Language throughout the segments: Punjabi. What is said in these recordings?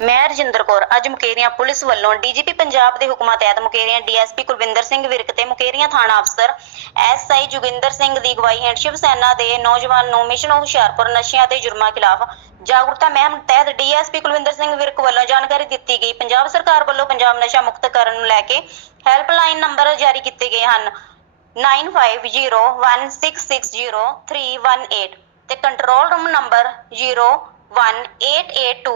ਮੈਂ ਰਜਿੰਦਰ ਕੌਰ, ਅੱਜ ਮੁਕੇਰੀਆਂ ਪੁਲਿਸ ਵੱਲੋਂ ਡੀਜੀਪੀ ਪੰਜਾਬ ਦੇ ਹੁਕਮਾਂ ਤਹਿਤ ਮੁਕੇਰੀਆਂ ਡੀਐਸਪੀ ਕੁਲਵਿੰਦਰ ਸਿੰਘ ਵਿਰਕ ਤੇ ਮੁਕੇਰੀਆਂ ਥਾਣਾ ਅਫਸਰ ਐਸਆਈ ਜੋਗਿੰਦਰ ਸਿੰਘ ਦੀ ਅਗਵਾਈ ਹੇਠ ਸ਼ਿਵ ਸੈਨਾ ਦੇ ਨੌਜਵਾਨ ਨੂੰ ਮਿਸ਼ਨ ਹੁਸ਼ਿਆਰਪੁਰ ਨਸ਼ਿਆਂ ਤੇ ਜੁਰਮਾਂ ਖਿਲਾਫ ਜਾਗਰੂਕਤਾ ਮੁਹਿੰਮ ਤਹਿਤ ਡੀਐਸਪੀ ਕੁਲਵਿੰਦਰ ਸਿੰਘ ਵਿਰਕ ਵੱਲੋਂ ਜਾਣਕਾਰੀ ਦਿੱਤੀ ਗਈ। ਪੰਜਾਬ ਸਰਕਾਰ ਵੱਲੋਂ ਪੰਜਾਬ ਨਸ਼ਾ ਮੁਕਤ ਕਰਨ ਨੂੰ ਲੈ ਕੇ ਹੈਲਪਲਾਈਨ ਨੰਬਰ ਜਾਰੀ ਕੀਤੇ ਗਏ ਹਨ। 9501660318 ਤੇ ਕੰਟਰੋਲ ਰੂਮ ਨੰਬਰ 01882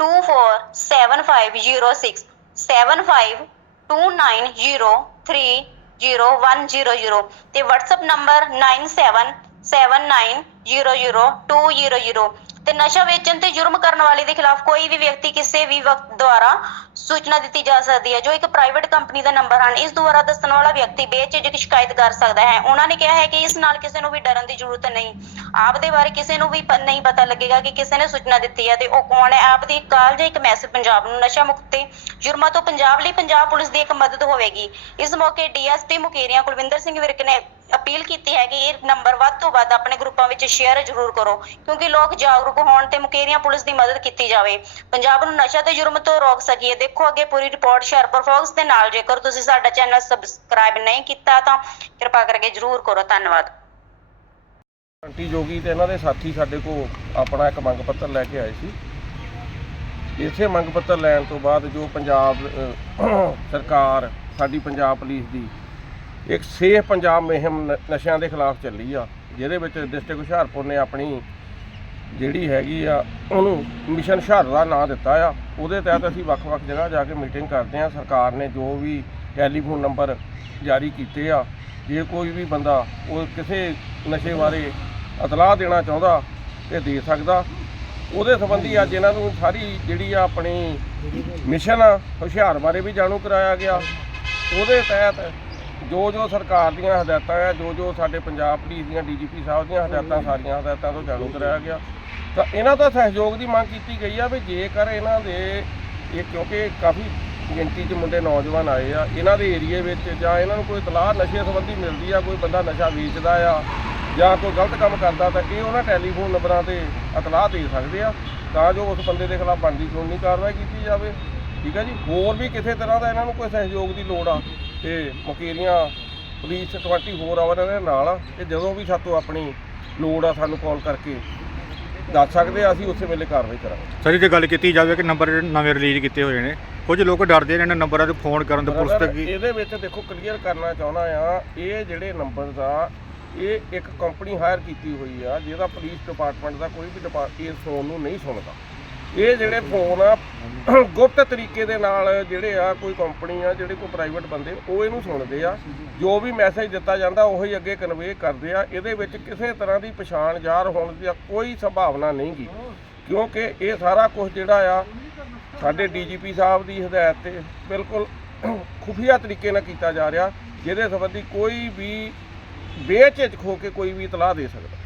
247506 7529030100 ਤੇ WhatsApp ਨੰਬਰ 9779002000 ਤੇ ਨਸ਼ਾ ਵੇਚਣ ਤੇ ਜੁਰਮ ਕਰਨ ਵਾਲੇ ਦੇ ਖਿਲਾਫ ਕੋਈ ਵੀ ਵਿਅਕਤੀ ਕਿਸੇ ਵੀ ਵਕਤ ਦੁਆਰਾ ਸੂਚਨਾ ਦਿੱਤੀ ਜਾ ਸਕਦੀ ਹੈ, ਜੋ ਇੱਕ ਪ੍ਰਾਈਵੇਟ ਕੰਪਨੀ ਦਾ ਨੰਬਰ ਹਨ। ਇਸ ਦੁਆਰਾ ਦੱਸਣ ਵਾਲਾ ਵਿਅਕਤੀ ਬੇਝਿਜਕ ਸ਼ਿਕਾਇਤ ਕਰ ਸਕਦਾ ਹੈ। ਉਹਨਾਂ ਨੇ ਕਿਹਾ ਹੈ ਕਿ ਇਸ ਨਾਲ ਕਿਸੇ ਨੂੰ ਵੀ ਡਰਨ ਦੀ ਜ਼ਰੂਰਤ ਨਹੀਂ। ਆਪ ਦੇ ਬਾਰੇ ਕਿਸੇ ਨੂੰ ਵੀ ਨਹੀਂ ਪਤਾ ਲੱਗੇਗਾ ਕਿ ਕਿਸੇ ਨੇ ਸੂਚਨਾ ਦਿੱਤੀ ਹੈ ਤੇ ਉਹ ਕੌਣ ਹੈ। ਆਪ ਦੀ ਕਾਲ ਜਾਂ ਇੱਕ ਮੈਸੇਜ ਪੰਜਾਬ ਨੂੰ ਨਸ਼ਾ ਮੁਕਤ ਤੇ ਜੁਰਮਾਂ ਤੋਂ ਪੰਜਾਬ ਲਈ ਪੰਜਾਬ ਪੁਲਿਸ ਦੀ ਇੱਕ ਮਦਦ ਹੋਵੇਗੀ। ਇਸ ਮੌਕੇ ਡੀਐਸਪੀ ਮੁਕੇਰੀਆਂ ਕੁਲਵਿੰਦਰ ਸਿੰਘ ਵਿਰਕ ਨੇ ਅਪੀਲ ਕੀਤੀ ਹੈ ਕਿ ਇਹ ਨੰਬਰ ਵੱਧ ਤੋਂ ਵੱਧ ਆਪਣੇ ਗਰੁੱਪਾਂ ਵਿੱਚ ਸ਼ੇਅਰ ਜ਼ਰੂਰ ਕਰੋ ਕਿਉਂਕਿ ਲੋਕ ਜਾਗਰੂਕ ਹੋਣ ਤੇ ਮੁਕੇਰੀਆਂ ਪੁਲਿਸ ਦੀ ਮਦਦ ਕੀਤੀ ਜਾਵੇ। ਪੰਜਾਬ ਨੂੰ ਨਸ਼ਾ ਤੇ ਜੁਰਮ ਤੋਂ ਰੋਕ ਸਕੀਏ। ਦੇਖੋ ਅੱਗੇ ਪੂਰੀ ਰਿਪੋਰਟ ਸ਼ਰਪਰ ਫੋਕਸ ਦੇ ਨਾਲ। ਜੇਕਰ ਤੁਸੀਂ ਸਾਡਾ ਚੈਨਲ ਸਬਸਕ੍ਰਾਈਬ ਨਹੀਂ ਕੀਤਾ ਤਾਂ ਕਿਰਪਾ ਕਰਕੇ ਜ਼ਰੂਰ ਕਰੋ। ਧੰਨਵਾਦ। ਆਂਟੀ ਜੋਗੀ ਤੇ ਇਹਨਾਂ ਦੇ ਸਾਥੀ ਸਾਡੇ ਕੋਲ ਆਪਣਾ ਇੱਕ ਮੰਗ ਪੱਤਰ ਲੈ ਕੇ ਆਏ ਸੀ। ਇਸੇ ਮੰਗ ਪੱਤਰ ਲੈਣ ਤੋਂ ਬਾਅਦ ਜੋ ਪੰਜਾਬ ਅਹ, ਸਰਕਾਰ ਸਾਡੀ ਪੰਜਾਬ ਪੁਲਿਸ ਦੀ ਇੱਕ ਸੇਫ ਪੰਜਾਬ ਮੁਹਿੰਮ ਨ- ਨਸ਼ਿਆਂ ਦੇ ਖਿਲਾਫ ਚੱਲੀ ਆ, ਜਿਹਦੇ ਵਿੱਚ ਡਿਸਟ੍ਰਿਕਟ ਹੁਸ਼ਿਆਰਪੁਰ ਨੇ ਆਪਣੀ ਜਿਹੜੀ ਹੈਗੀ ਆ, ਉਹਨੂੰ ਮਿਸ਼ਨ ਹੁਸ਼ਿਆਰ ਦਾ ਨਾਂ ਦਿੱਤਾ ਆ। ਉਹਦੇ ਤਹਿਤ ਅਸੀਂ ਵੱਖ-ਵੱਖ ਜਗ੍ਹਾ ਜਾ ਕੇ ਮੀਟਿੰਗ ਕਰਦੇ ਆ। ਸਰਕਾਰ ਨੇ ਜੋ ਵੀ ਟੈਲੀਫੋਨ ਨੰਬਰ ਜਾਰੀ ਕੀਤੇ ਆ, ਜੇ ਕੋਈ ਵੀ ਬੰਦਾ ਉਹ ਕਿਸੇ ਨਸ਼ੇ ਬਾਰੇ ਇਤਲਾਹ ਦੇਣਾ ਚਾਹੁੰਦਾ ਤੇ ਦੇ ਸਕਦਾ। ਉਹਦੇ ਸੰਬੰਧੀ ਅੱਜ ਇਹਨਾਂ ਨੂੰ ਸਾਰੀ ਜਿਹੜੀ ਆ ਆਪਣੀ ਮਿਸ਼ਨ ਆ, ਹੁਸ਼ਿਆਰ ਬਾਰੇ ਵੀ ਜਾਣੂ ਕਰਾਇਆ ਗਿਆ। ਉਹਦੇ ਤਹਿਤ ਜੋ ਜੋ ਸਰਕਾਰ ਦੀਆਂ ਹਦਾਇਤਾਂ ਆ, ਜੋ ਜੋ ਸਾਡੇ ਪੰਜਾਬ ਪੁਲਿਸ ਦੀਆਂ, ਡੀਜੀਪੀ ਸਾਹਿਬ ਦੀਆਂ ਹਦਾਇਤਾਂ, ਸਾਰੀਆਂ ਹਦਾਇਤਾਂ ਤੋਂ ਜਾਣੂ ਕਰਾਇਆ ਗਿਆ। ਤਾਂ ਇਹਨਾਂ ਦਾ ਸਹਿਯੋਗ ਦੀ ਮੰਗ ਕੀਤੀ ਗਈ ਆ ਵੀ ਜੇਕਰ ਇਹਨਾਂ ਦੇ, ਇਹ ਕਿਉਂਕਿ ਕਾਫੀ ਗਿਣਤੀ 'ਚ ਮੁੰਡੇ ਨੌਜਵਾਨ ਆਏ ਆ, ਇਹਨਾਂ ਦੇ ਏਰੀਏ ਵਿੱਚ ਜਾਂ ਇਹਨਾਂ ਨੂੰ ਕੋਈ ਇਤਲਾਹ ਨਸ਼ੇ ਸੰਬੰਧੀ ਮਿਲਦੀ ਆ, ਕੋਈ ਬੰਦਾ ਨਸ਼ਾ ਵੇਚਦਾ ਆ ਜਾਂ ਕੋਈ ਗਲਤ ਕੰਮ ਕਰਦਾ, ਤਾਂ ਇਹ ਉਹਨਾਂ ਟੈਲੀਫੋਨ ਨੰਬਰਾਂ ਤੇ ਇਤਲਾਹ ਦੇ ਸਕਦੇ ਆ। ਤਾਂ ਜੋ ਉਸ ਬੰਦੇ ਦੇ ਖਿਲਾਫ ਬਣਦੀ ਕਾਨੂੰਨੀ ਕਾਰਵਾਈ ਕੀਤੀ ਜਾਵੇ। ਠੀਕ ਹੈ ਜੀ? ਹੋਰ ਵੀ ਕਿਸੇ ਤਰ੍ਹਾਂ ਦਾ ਇਹਨਾਂ ਨੂੰ ਕੋਈ ਸਹਿਯੋਗ ਦੀ ਲੋੜ ਆ? ਤੇ ਮੁਕੇਰੀਆਂ ਪੁਲਿਸ 24 ਆਵਰ ਇਹਨਾਂ ਦੇ ਨਾਲ ਆ ਤੇ ਜਦੋਂ ਵੀ ਸਾਤੋਂ ਆਪਣੀ ਲੋੜ ਆ ਸਾਨੂੰ ਕਾਲ ਕਰਕੇ ਦੱਸ ਸਕਦੇ ਆ ਅਸੀਂ ਉਸੇ ਵੇਲੇ ਕਾਰਵਾਈ ਕਰਾਂਗੇ। ਸਰ ਜੇ ਗੱਲ ਕੀਤੀ ਜਾਵੇ ਕਿ ਨੰਬਰ ਨਵੇਂ ਰਿਲੀਜ਼ ਕੀਤੇ ਹੋਏ ਨੇ ਕੁਝ ਲੋਕ ਡਰਦੇ ਨੇ ਇਹਨਾਂ ਨੰਬਰਾਂ ਤੇ ਫੋਨ ਕਰਨ ਤੋਂ ਪੁਲਿਸ ਤੱਕ ਇਹਦੇ ਵਿੱਚ ਦੇਖੋ ਕਲੀਅਰ ਕਰਨਾ ਚਾਹੁੰਦਾ ਆ ਇਹ ਜਿਹੜੇ ਨੰਬਰ ਦਾ ਇਹ ਇੱਕ ਕੰਪਨੀ ਹਾਇਰ ਕੀਤੀ ਹੋਈ ਆ ਜਿਹਦਾ ਪੁਲਿਸ ਡਿਪਾਰਟਮੈਂਟ ਦਾ ਕੋਈ ਵੀ ਡਿਪਾਰਟ ਇਸ ਫੋਨ ਨੂੰ ਨਹੀਂ ਸੁਣਦਾ। ਇਹ ਜਿਹੜੇ ਫੋਨ ਆ ਗੁਪਤ ਤਰੀਕੇ ਦੇ ਨਾਲ ਜਿਹੜੇ ਆ ਕੋਈ ਕੰਪਨੀ ਆ, ਜਿਹੜੇ ਕੋਈ ਪ੍ਰਾਈਵੇਟ ਬੰਦੇ, ਉਹ ਇਹਨੂੰ ਸੁਣਦੇ ਆ। ਜੋ ਵੀ ਮੈਸੇਜ ਦਿੱਤਾ ਜਾਂਦਾ, ਉਹੀ ਅੱਗੇ ਕਨਵੇ ਕਰਦੇ ਆ। ਇਹਦੇ ਵਿੱਚ ਕਿਸੇ ਤਰ੍ਹਾਂ ਦੀ ਪਛਾਣ ਜ਼ਾਹਰ ਹੋਣ ਦੀ ਕੋਈ ਸੰਭਾਵਨਾ ਨਹੀਂ ਗੀ। ਕਿਉਂਕਿ ਇਹ ਸਾਰਾ ਕੁਝ ਜਿਹੜਾ ਆ, ਸਾਡੇ ਡੀਜੀਪੀ ਸਾਹਿਬ ਦੀ ਹਦਾਇਤ ਤੇ ਬਿਲਕੁਲ ਖੁਫੀਆ ਤਰੀਕੇ ਨਾਲ ਕੀਤਾ ਜਾ ਰਿਹਾ, ਜਿਹਦੇ ਸੰਬੰਧੀ ਕੋਈ ਵੀ ਬੇਝਿਜਕ ਹੋ ਕੇ ਕੋਈ ਵੀ ਇਤਲਾਹ ਦੇ ਸਕਦਾ।